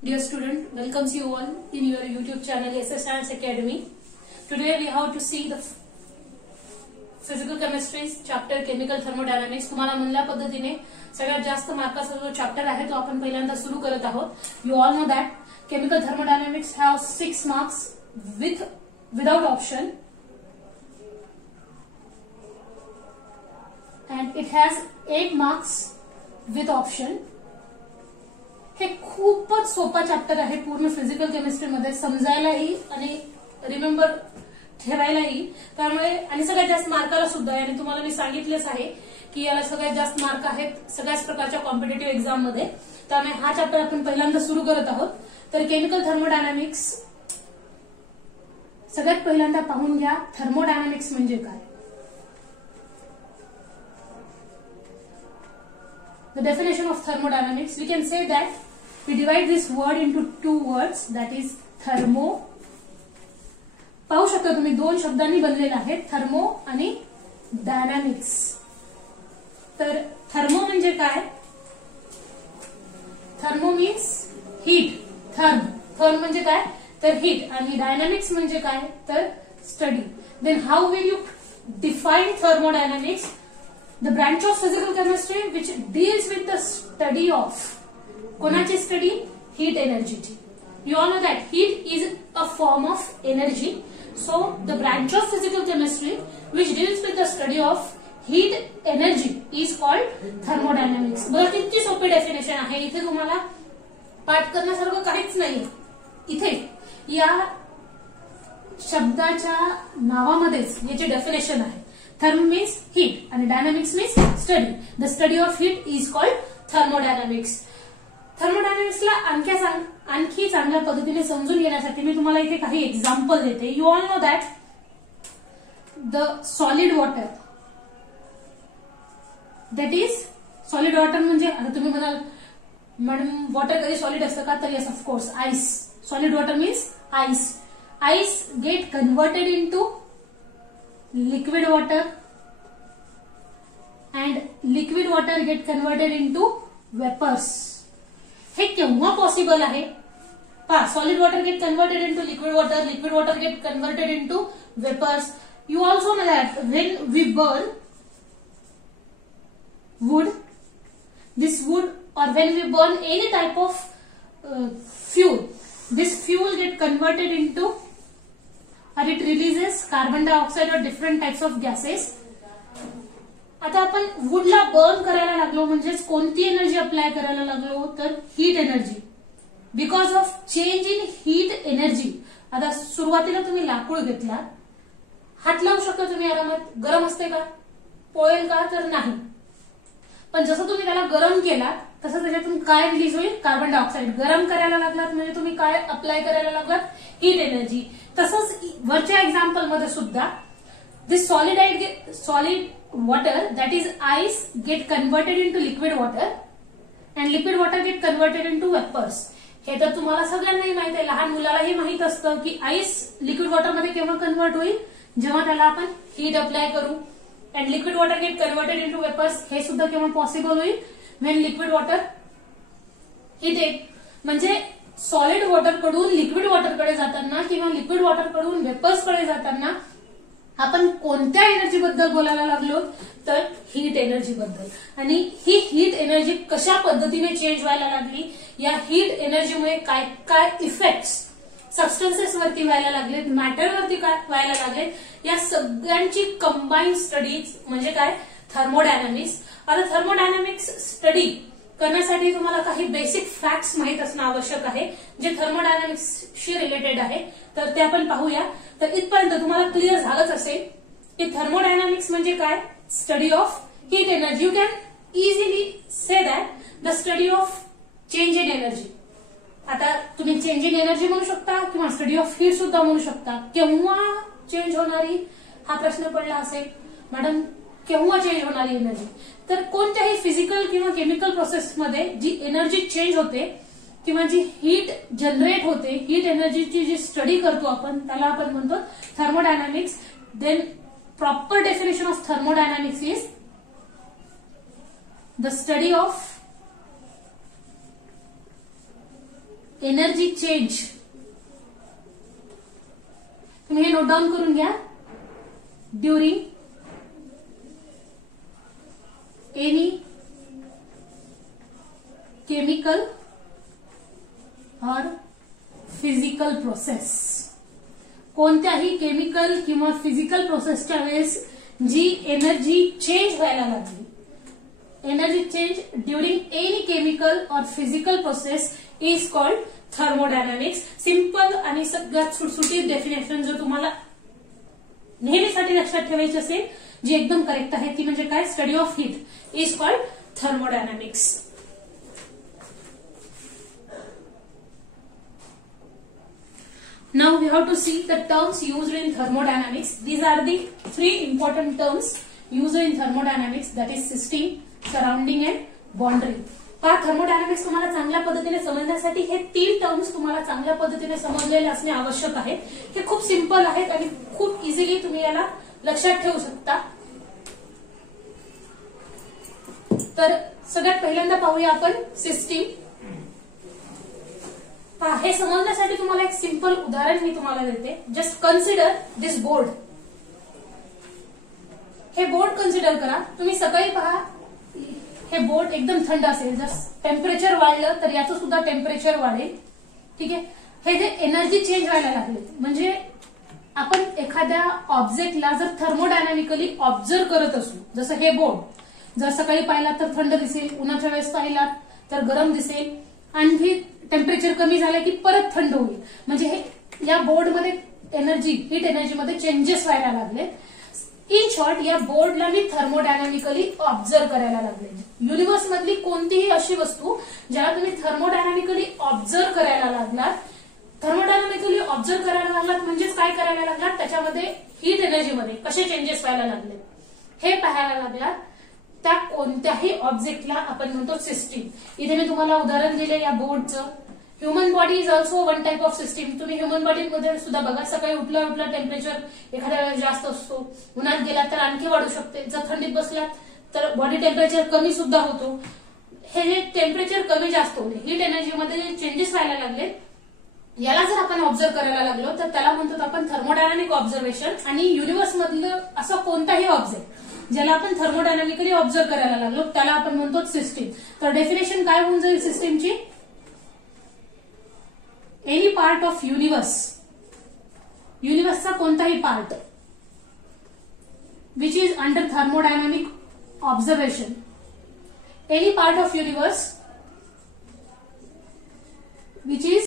Dear student, welcomes you all in your YouTube channel SS Science Academy. Today we have to see the physical chemistry chapter chemical thermodynamics. तुम्हाला म्हणल्या पद्धतीने सगळ्यात जास्त मार्काचा जो chapter आहे तो आपण पहिल्यांदा सुरू करत आहोत. You all know that chemical thermodynamics have 6 marks without option and it has 8 marks with option. हे खूपच सोपा चॅप्टर आहे पूर्ण फिजिकल केमिस्ट्री मध्ये समजायलाही आणि रिमेंबर ठेवायलाही. त्यामुळे आणि सगळ्यात जास्त मार्काला सुद्धा आहे. आणि तुम्हाला मी सांगितलेच आहे की याला सगळ्यात जास्त मार्क आहेत सगळ्याच प्रकारच्या कॉम्पिटेटिव्ह एक्झाम मध्ये. त्यामुळे हा चॅप्टर आपण पहिल्यांदा सुरू करत आहोत. तर केमिकल थर्मोडायनामिक्स सगळ्यात पहिल्यांदा पाहून घ्या. थर्मोडायनामिक्स म्हणजे काय? The definition of thermodynamics, we can say that we divide this word into two words, that is thermo. पाहू शकता तुम्ही दोन शब्दांनी बनलेला आहे थर्मो आणि डायनामिक्स. तर थर्मो म्हणजे काय? Thermo means heat. थर्म म्हणजे काय? तर हीट. आणि डायनामिक्स म्हणजे काय? तर study. Then how will you define thermodynamics? The branch of physical chemistry which deals with the study of कोणाची study? heat energy. You all know that heat is a form of energy. So the branch of physical chemistry which deals with the study of heat energy is called thermodynamics. बघा किती सोपी definition आहे. इथे तुम्हाला पाठ करण्यासारखं काहीच नाही. इथे या शब्दाच्या नावामध्येच याची डेफिनेशन आहे. Thermo means heat and dynamics means study. The study of heat is called thermodynamics. Thermodynamics ला आणखी चांगल्या पद्धतीने समजून घेण्यासाठी मी तुम्हाला इथे काही एक्झाम्पल देते. You all know that the solid water, that is solid water म्हणजे आता तुम्ही म्हणाल मॅडम वॉटर कधी सॉलिड असतं का? तर yes of course ice. Solid water means ice. Ice get converted into liquid water and liquid water get converted into vapors. हे केव्हा पॉसिबल आहे? पहा, solid water get converted into liquid water get converted into vapors. You also know that when we burn wood, this wood or when we burn any type of fuel, this fuel get converted into or it releases carbon dioxide or different types of gases. आता आपण वुडला burn करायला लागलो म्हणजेच कोणती energy apply करायला लागलो? तर heat energy. Because of change in heat energy. आता सुरुवातीला तुम्ही लाकूड घेतला, हात लावू शकता तुम्ही आरामात. गरम असते का? पोळेल का? तर नाही. पण जसं तुम्ही त्याला गरम केला तसं त्याच्यातून काय रिलीज होईल? Carbon dioxide. गरम करायला लागलात म्हणजे तुम्ही काय अप्लाय करायला लागलात? Heat energy. तसंच वरच्या एक्झाम्पल मध्ये सुद्धा this solid water that is ice get converted into liquid water and liquid water get converted into vapours. हे तर तुम्हाला सगळ्यांनाही माहित आहे. लहान मुलालाही माहित असतं की आईस लिक्विड वॉटर मध्ये केव्हा कन्वर्ट होईल? जेव्हा त्याला आपण हीट अप्लाय करू. And liquid water get converted into vapours हे सुद्धा केव्हा पॉसिबल होईल? When liquid water heated. म्हणजे सॉलिड वॉटर कडून लिक्विड वॉटरकडे जाताना किंवा लिक्विड वॉटर कडून वेपर्स कडे जाताना आपण कोणत्या एनर्जी बद्दल बोलायला लागलो? तर हीट एनर्जी बद्दल. आणि ही हीट एनर्जी कशा पद्धतीने चेंज व्हायला लागली? या हीट एनर्जीमुळे काय काय इफेक्ट्स सबस्टन्सेस वरती व्हायला लागलेत, मॅटर वरती काय व्हायला लागलेत, या सगळ्यांची कंबाईन स्टडीज म्हणजे काय? थर्मोडायनामिक्स. आता थर्मोडायनामिक्स स्टडी करण्यासाठी तुम्हाला काही बेसिक फॅक्ट्स माहित असणं आवश्यक आहे जे थर्मोडायनामिक्सशी रिलेटेड आहे. तर ते आपण पाहूया. तर इथपर्यंत तुम्हाला क्लिअर झालंच असेल की थर्मोडायनामिक्स म्हणजे काय? Study of heat energy. You can easily say that the study of change in energy. आता तुम्ही चेंज इन एनर्जी म्हणू शकता किंवा स्टडी ऑफ हीट सुद्धा म्हणू शकता. केव्हा चेंज होणारी हा प्रश्न पडला असेल मॅडम, केव्हा चेंज होणारी एनर्जी? तर कोणत्याही फिजिकल किंवा केमिकल प्रोसेसमध्ये जी एनर्जी चेंज होते किंवा जी हीट जनरेट होते, हीट एनर्जीची जी स्टडी करतो आपण त्याला आपण म्हणतो thermodynamics. Then proper definition of thermodynamics is the study of energy change, तुम्ही हे नोट डाऊन करून घ्या, ड्युरिंग एनी केमिकल और फिजिकल प्रोसेस, कोणत्याही केमिकल किंवा फिजिकल प्रोसेसच्या वेळेस जी एनर्जी चेंज व्हायला लागली, energy change during any chemical और physical process is called thermodynamics. Simple आणि सगळ्यात सुटसुटीत डेफिनेशन जर तुम्हाला नेहमीसाठी लक्षात ठेवायची असेल, जी एकदम करेक्ट आहे, ती म्हणजे काय, study of heat is called thermodynamics. Now we have to see the terms used in thermodynamics. These are the three important terms used in thermodynamics, that is system, surrounding and boundary. Thermodynamics तुम्हाला चांगल्या पद्धतीने समजण्यासाठी हे 3 terms तुम्हाला चांगल्या पद्धतीने समजलेले असणे आवश्यक आहे. हे खूप सिंपल आहेत आणि खूप इझिली तुम्ही याला लक्षात ठेवू शकता. तर सगळ्यात पहिल्यांदा पाहूया आपण सिस्टीम. हे समजण्यासाठी तुम्हाला एक सिंपल उदाहरण मी तुम्हाला देते. जस्ट कन्सिडर दिस बोर्ड. हे बोर्ड कन्सिडर करा. तुम्ही सकाळी पहा, हे बोर्ड एकदम थंड असेल, जर टेम्परेचर वाढलं तर याचं सुद्धा टेम्परेचर वाढेल. ठीक आहे. हे जे एनर्जी चेंज व्हायला लागले, म्हणजे आपण एखाद्या ऑब्जेक्टला जर थर्मोडायनामिकली ऑब्झर्व करत असू, जसं हे बोर्ड जर सकाळी पाहिला तर थंड दिसेल, उन्हाच्या वेळेस पाहिला तर गरम दिसेल, आणखी टेम्परेचर कमी झालं की परत थंड होईल. म्हणजे हे या बोर्डमध्ये एनर्जी, हीट एनर्जीमध्ये चेंजेस व्हायला लागले. इन शॉर्ट, या बोर्डला मी थर्मोडायनामिकली ऑब्झर्व करायला लागले. युनिव्हर्स मधली कोणतीही अशी वस्तू ज्याला तुम्ही थर्मोडायनामिकली ऑब्झर्व करायला लागलात, थर्मोडायनामिकली ऑब्झर्व करायला लागलात म्हणजेच काय करायला लागलात, त्याच्यामध्ये हीट एनर्जीमध्ये कसे चेंजेस व्हायला लागले हे पाहायला लागलात, त्या कोणत्याही ऑब्जेक्टला आपण म्हणतो सिस्टीम. इथे मी तुम्हाला उदाहरण दिले या बोर्डचं. Human body is also one type of system. तुम्ही ह्युमन बॉडीमध्ये सुद्धा बघा, सकाळी उठलं टेम्परेचर एखाद्या वेळेस जास्त असतो, उन्हात गेला तर आणखी वाढू शकते, जर थंडीत बसलात तर बॉडी टेम्परेचर कमी सुद्धा होतो. हे जे टेम्परेचर कमी जास्त होणे, हीट एनर्जीमध्ये जे चेंजेस व्हायला लागले, याला जर आपण ऑब्झर्व करायला लागलो तर त्याला म्हणतो आपण थर्मोडायनामिक ऑब्झर्वेशन. आणि युनिव्हर्स मधलं असं कोणताही ऑब्जेक्ट ज्याला आपण थर्मोडायनामिकली ऑब्झर्व करायला लागलो त्याला आपण म्हणतो सिस्टीम. तर डेफिनेशन काय होऊन जाईल सिस्टीमची, एनी पार्ट ऑफ युनिव्हर्स, युनिव्हर्सचा कोणताही part which is under thermodynamic observation, any part of universe which is